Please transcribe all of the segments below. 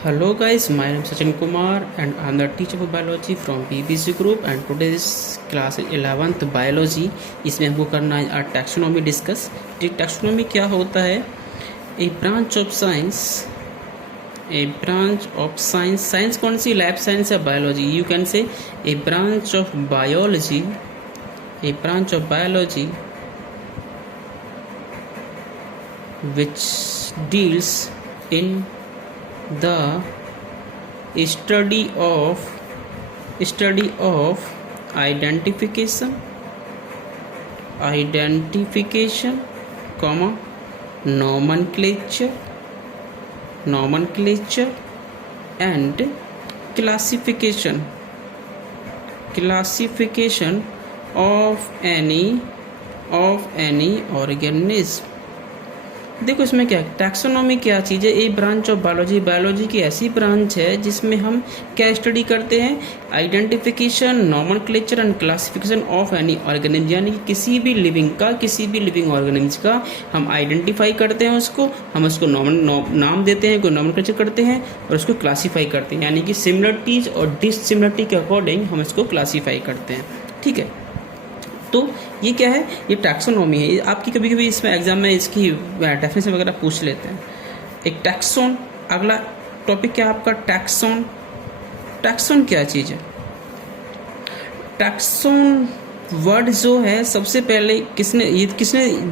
Hello guys, my name is Sachin Kumar and I am the teacher of biology from BBC Group and today's class is 11th biology। इसमें हमको करना है taxonomy discuss. Taxonomy क्या होता है? A branch of science, a branch of science. Science कौन सी? Life science या biology? You can say a branch of biology, a branch of biology which deals in the study of identification, comma nomenclature and classification of any organism। देखो इसमें क्या है, taxonomy क्या चीज़ है? A branch of biology, biology की ऐसी branch है जिसमें हम क्या स्टडी करते हैं? Identification, nomenclature and classification of any organism, यानी कि किसी भी लिविंग ऑर्गेनिज्म का हम आइडेंटिफाई करते हैं, हम उसको नाम देते हैं, कोई नॉमेनक्लेचर करते हैं और उसको क्लासीफाई करते हैं, यानी कि सिमिलरिटीज और डिससिमिलरिटी के अकॉर्डिंग हम इसको क्लासीफाई करते हैं। ठीक है, तो ये क्या है? ये टैक्सोनॉमी है। आपकी कभी कभी इसमें एग्जाम में इसकी डेफिनेशन वगैरह पूछ लेते हैं। एक टैक्सोन, अगला टॉपिक क्या है आपका? टैक्सोन। टैक्सोन क्या चीज़ है? टैक्सोन वर्ड जो है सबसे पहले किसने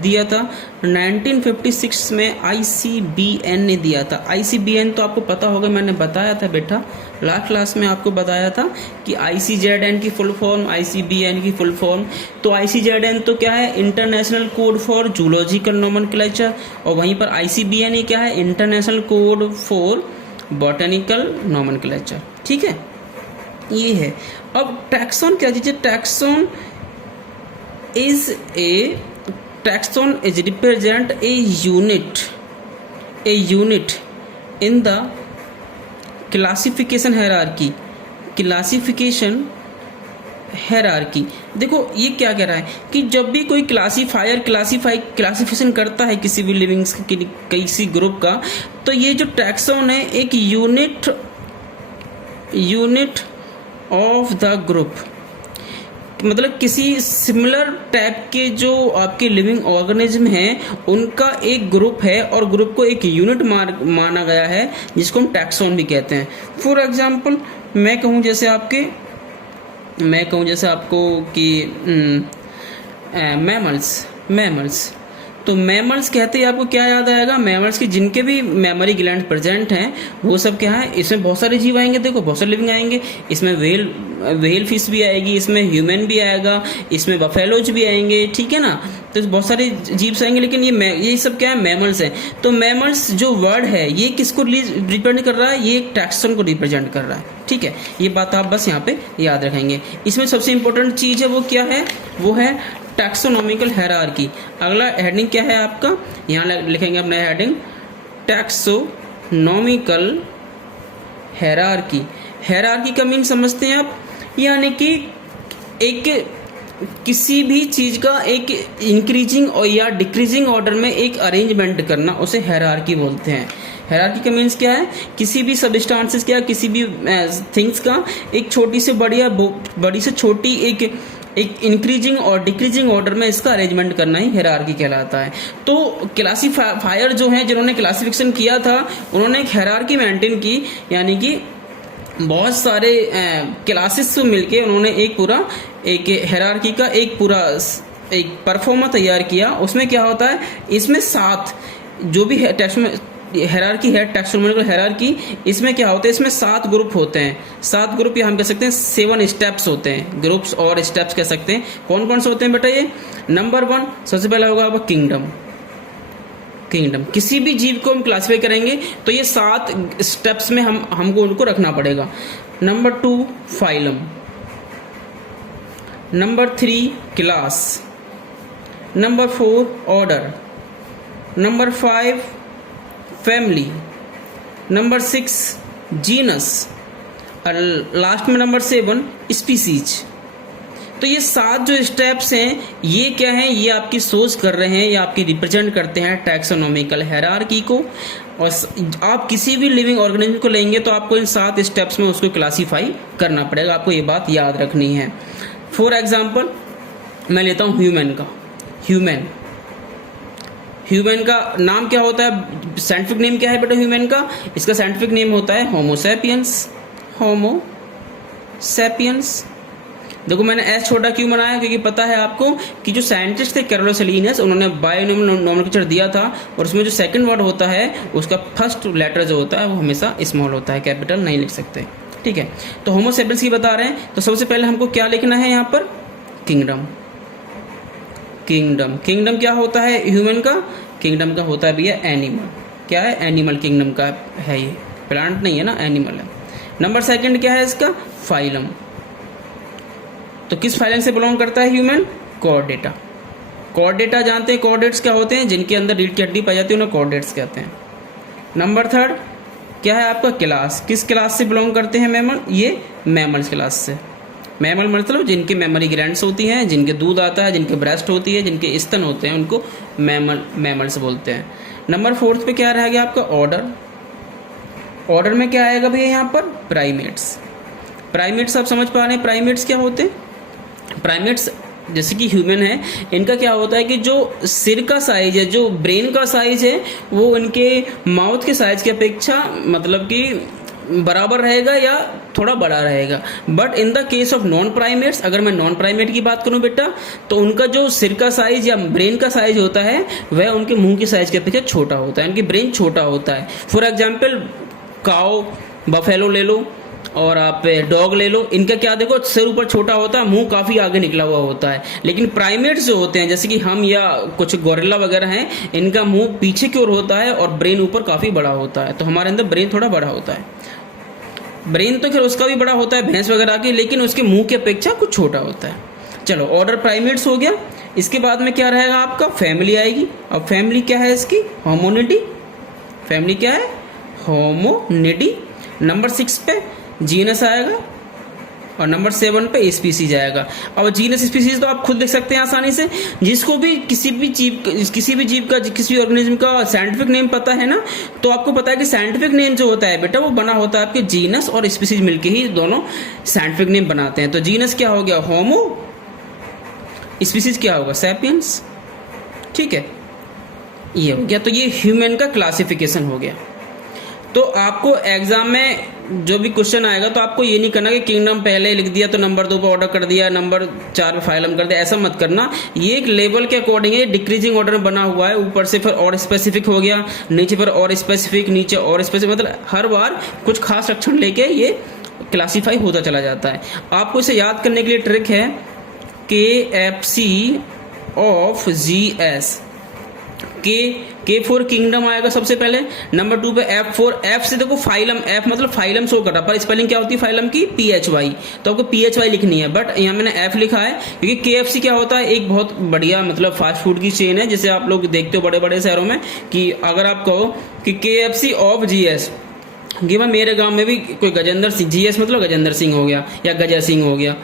दिया था? 1956 में ICBN ने दिया था। ICBN तो आपको पता होगा, मैंने बताया था बेटा, लास्ट क्लास में आपको बताया था कि ICZN की फुल फॉर्म, ICBN की फुल फॉर्म। तो ICZN तो क्या है? International code for zoological nomenclature, और वहीं पर ICBN ये क्या है? International code for botanical nomenclature. ठीक है, ये है। अब टैक्सोन क्या चीज़ है? Taxon is represent a unit in the classification hierarchy। देखो ये क्या कह रहा है कि जब भी कोई क्लासिफिकेशन करता है किसी भी लिविंग्स किसी ग्रुप का, तो ये जो टैक्सोन है एक यूनिट ऑफ द ग्रुप, मतलब किसी सिमिलर टाइप के जो आपके लिविंग ऑर्गेनिज्म हैं उनका एक ग्रुप है और ग्रुप को एक यूनिट माना गया है, जिसको हम टैक्सोन भी कहते हैं। फॉर एग्जांपल मैं कहूँ जैसे आपको कि मैमल्स, तो मैमल्स कहते ही आपको क्या याद आएगा? मैमल्स की जिनके भी मेमोरी ग्लैंड प्रेजेंट हैं वो सब क्या है? इसमें बहुत सारे जीव आएंगे। देखो बहुत सारे लिविंग आएंगे, इसमें वेल फिश भी आएगी, इसमें ह्यूमन भी आएगा, इसमें बफेलोज भी आएंगे। ठीक है ना, तो बहुत सारे जीव आएंगे, लेकिन ये सब क्या है? मैमल्स हैं। तो मैमल्स जो वर्ड है ये किसको रिप्रेजेंट कर रहा है? ये एक टैक्सोन को रिप्रेजेंट कर रहा है। ठीक है, ये बात आप बस यहाँ पे याद रखेंगे। इसमें सबसे इंपॉर्टेंट चीज़ है वो क्या है? वो है टैक्सोनॉमिकल हायरार्की। अगला हेडिंग क्या है आपका? यहाँ लिखेंगे अपना हेडिंग टैक्सोनॉमिकल हायरार्की। हायरार्की का मीन समझते हैं आप? यानी कि एक किसी भी चीज का एक इंक्रीजिंग और या डिक्रीजिंग ऑर्डर में एक अरेंजमेंट करना, उसे हायरार्की बोलते हैं। हायरार्की का मीन्स क्या है? किसी भी सब्सटेंसेस का, किसी भी थिंग्स का एक छोटी से बड़ी से छोटी एक इंक्रीजिंग और डिक्रीजिंग ऑर्डर में इसका अरेंजमेंट करना ही हायरार्की कहलाता है। तो क्लासीफायर जो हैं जिन्होंने क्लासिफिकेशन किया था उन्होंने एक हायरार्की मेंटेन की, यानी कि बहुत सारे क्लासेस से मिलके उन्होंने एक हायरार्की का एक परफॉर्मा तैयार किया। उसमें क्या होता है? इसमें 7 जो भी हायरार्की है, टैक्सोनॉमिकल हायरार्की, इसमें क्या होता है? इसमें 7 ग्रुप होते हैं। 7 ग्रुप या हम कह सकते हैं 7 स्टेप्स होते हैं। ग्रुप्स और स्टेप्स कह सकते हैं। कौन कौन से होते हैं बेटा? ये नंबर 1 सबसे पहला होगा आपका किंगडम। किसी भी जीव को हम क्लासिफाई करेंगे तो ये 7 स्टेप्स में हमको उनको रखना पड़ेगा। Number 2 phylum, number 3 class, number 4 order, number 5 family, number 6 genus, और लास्ट में नंबर 7 स्पीसीज। तो ये 7 जो स्टेप्स हैं ये क्या हैं? ये आपकी सोच कर रहे हैं या आपकी रिप्रेजेंट करते हैं टैक्सोनॉमिकल हायरार्की को। और आप किसी भी लिविंग ऑर्गेनिज्म को लेंगे तो आपको इन 7 स्टेप्स में उसको क्लासीफाई करना पड़ेगा, आपको ये बात याद रखनी है। फॉर एग्जाम्पल मैं लेता हूँ ह्यूमन का। ह्यूमन का नाम क्या होता है, साइंटिफिक नेम क्या है बेटा ह्यूमन का? इसका साइंटिफिक नेम होता है होमो सैपियंस। देखो मैंने एस छोटा क्यों बनाया, क्योंकि पता है आपको कि जो साइंटिस्ट थे कैरोलस लीनियस, उन्होंने बायोनोमेनक्लेचर दिया था और उसमें जो सेकंड वर्ड होता है उसका फर्स्ट लेटर जो होता है वो हमेशा स्मॉल होता है, कैपिटल नहीं लिख सकते, ठीक है। तो होमो सैपियंस की बता रहे हैं, तो सबसे पहले हमको क्या लिखना है यहाँ पर? किंगडम क्या होता है ह्यूमन का? किंगडम का होता है भैया एनिमल। क्या है? एनिमल किंगडम का है, ये प्लांट नहीं है ना, एनिमल है। नंबर सेकंड क्या है इसका? फाइलम। तो किस फाइलम से बिलोंग करता है ह्यूमन? कॉर्डेटा। कॉर्डेटा जानते हैं कॉर्डेट्स क्या होते हैं? जिनके अंदर रीढ़ की हड्डी पाई जाती है उन्हें कॉर्डेट्स कहते हैं। नंबर थर्ड क्या है आपका? क्लास। किस क्लास से बिलोंग करते हैं मैमल? ये मैमल्स क्लास से। मैमल मतलब जिनके मेमोरी ग्लैंड्स होती हैं, जिनके दूध आता है, जिनके ब्रेस्ट होती है, जिनके स्तन होते हैं, उनको मैमल्स बोलते हैं। नंबर फोर्थ पे क्या रह गया आपका? ऑर्डर में क्या आएगा भैया यहाँ पर? प्राइमेट्स आप समझ पा रहे हैं प्राइमेट्स क्या होते हैं? प्राइमेट्स जैसे कि ह्यूमन है, इनका क्या होता है कि जो सिर का साइज है, जो ब्रेन का साइज है, वो इनके माउथ के साइज की अपेक्षा मतलब कि बराबर रहेगा या थोड़ा बड़ा रहेगा। But in the case of non primates, अगर मैं नॉन प्राइमेट की बात करूं बेटा, तो उनका जो सिर का साइज या ब्रेन का साइज होता है वह उनके मुंह की साइज की अपेक्षा छोटा होता है, उनकी ब्रेन छोटा होता है। फॉर एग्जाम्पल काओ, बफेलो ले लो और आप डॉग ले लो, इनका क्या देखो सिर ऊपर छोटा होता है, मुंह काफी आगे निकला हुआ होता है। लेकिन प्राइमेट्स जो होते हैं जैसे कि हम या कुछ गोरिल्ला वगैरह हैं, इनका मुंह पीछे की ओर होता है और ब्रेन ऊपर काफी बड़ा होता है। तो हमारे अंदर ब्रेन थोड़ा बड़ा होता है। ब्रेन तो खैर उसका भी बड़ा होता है भैंस वगैरह की, लेकिन उसके मुंह की अपेक्षा कुछ छोटा होता है। चलो ऑर्डर प्राइमेट्स हो गया। इसके बाद में क्या रहेगा आपका? फैमिली आएगी। अब फैमिली क्या है इसकी? होमोनिडी। फैमिली क्या है? होमोनिडी। नंबर 6 पे जीनस आएगा और नंबर 7 पे स्पीसीज आएगा। अब जीनस स्पीसीज तो आप खुद देख सकते हैं आसानी से। जिसको भी किसी भी जीव का किसी भी ऑर्गेनिज्म का साइंटिफिक नेम पता है ना, तो आपको पता है कि साइंटिफिक नेम जो होता है बेटा वो बना होता है आपके जीनस और स्पीसीज मिलके ही दोनों साइंटिफिक नेम बनाते हैं। तो जीनस क्या हो गया? होमो, स्पीसीज क्या होगा? सैपियंस, ठीक है, ये हो गया। तो ये ह्यूमन का क्लासिफिकेशन हो गया। तो आपको एग्जाम में जो भी क्वेश्चन आएगा तो आपको ये नहीं करना कि किंगडम पहले लिख दिया तो नंबर 2 पे ऑर्डर कर दिया, नंबर 4 पे फाइलम कर दिया, ऐसा मत करना। ये एक लेवल के अकॉर्डिंग है, डिक्रीजिंग ऑर्डर में बना हुआ है। ऊपर से फिर और स्पेसिफिक हो गया, नीचे पर और स्पेसिफिक, नीचे और स्पेसिफिक, मतलब हर बार कुछ खास लक्षण लेके ये क्लासीफाई होता चला जाता है। आपको इसे याद करने के लिए ट्रिक है KFC ऑफ GS। के फॉर किंगडम आएगा सबसे पहले। नंबर 2 पे F से देखो फाइलम, F मतलब फाइलम शो करा, पर स्पेलिंग क्या होती है फाइलम की? PHY। तो आपको PHY लिखनी है, बट यहाँ मैंने F लिखा है क्योंकि KFC क्या होता है? एक बहुत बढ़िया मतलब फास्ट फूड की चेन है, जैसे आप लोग देखते हो बड़े बड़े शहरों में कि अगर आप कहो कि KFC ऑफ GS, कि मैं मेरे गाँव में भी कोई गजेंद्र सिंह, GS मतलब गजेंद्र सिंह हो गया या गजय सिंह हो गया,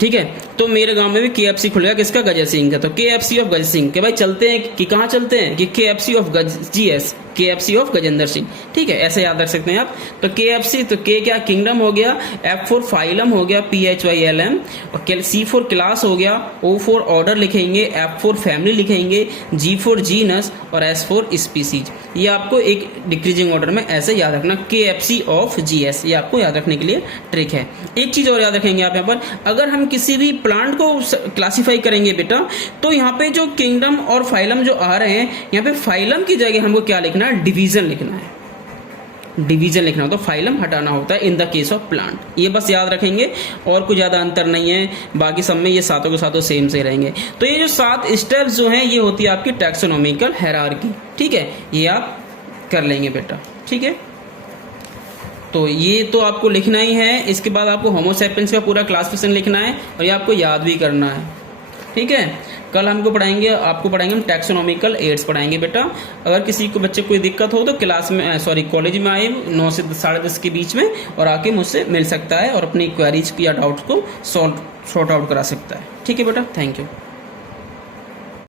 ठीक है। तो मेरे गांव में भी KFC खुल गया, किसका? गजय सिंह का। तो KFC ऑफ गजय सिंह के भाई चलते हैं कि कहाँ चलते हैं कि KFC of GS, KFC of Gajendra Singh, ठीक है, ऐसे याद रख सकते हैं आप। तो KFC, तो K क्या? किंगडम हो गया, F फॉर फाइलम हो गया PHYLM, और C फॉर क्लास हो गया, O फॉर ऑर्डर लिखेंगे, F फॉर फैमिली लिखेंगे, G फॉर जीनस और S फॉर स्पीसीज। ये आपको एक डिक्रीजिंग ऑर्डर में ऐसे याद रखना, KFC ऑफ GS, ये आपको याद रखने के लिए ट्रिक है। एक चीज और याद रखेंगे आप यहाँ पर, अगर हम किसी भी प्लांट को क्लासीफाई करेंगे बेटा, तो यहाँ पे जो किंगडम और फाइलम जो आ रहे हैं, यहाँ पे फाइलम की जगह हमको क्या लिखना है? डिवीजन लिखना है। डिवीजन लिखना हो तो फाइलम हटाना होता है in the case of plant. ये बस याद रखेंगे और कुछ ज़्यादा अंतर नहीं है, बाकी सब में ये सातों के सातों सेम से रहेंगे। तो ये जो 7 स्टेप्स जो हैं ये होती है आपकी टैक्सोनॉमिकल हायरार्की, ठीक है, ये आप कर लेंगे बेटा, ठीक है। तो ये तो आपको लिखना ही है। इसके बाद आपको होमो सैपियंस का पूरा क्लासिफिकेशन लिखना है और ये आपको याद भी करना है, ठीक है। कल हमको पढ़ाएंगे, आपको पढ़ाएंगे हम टैक्सोनॉमिकल एड्स पढ़ाएंगे बेटा। अगर किसी को बच्चे को कोई दिक्कत हो तो क्लास में कॉलेज में आए 9 से 10:30 के बीच में और आके मुझसे मिल सकता है और अपनी क्वेरीज या डाउट्स को सॉर्ट आउट करा सकता है, ठीक है बेटा। Thank you.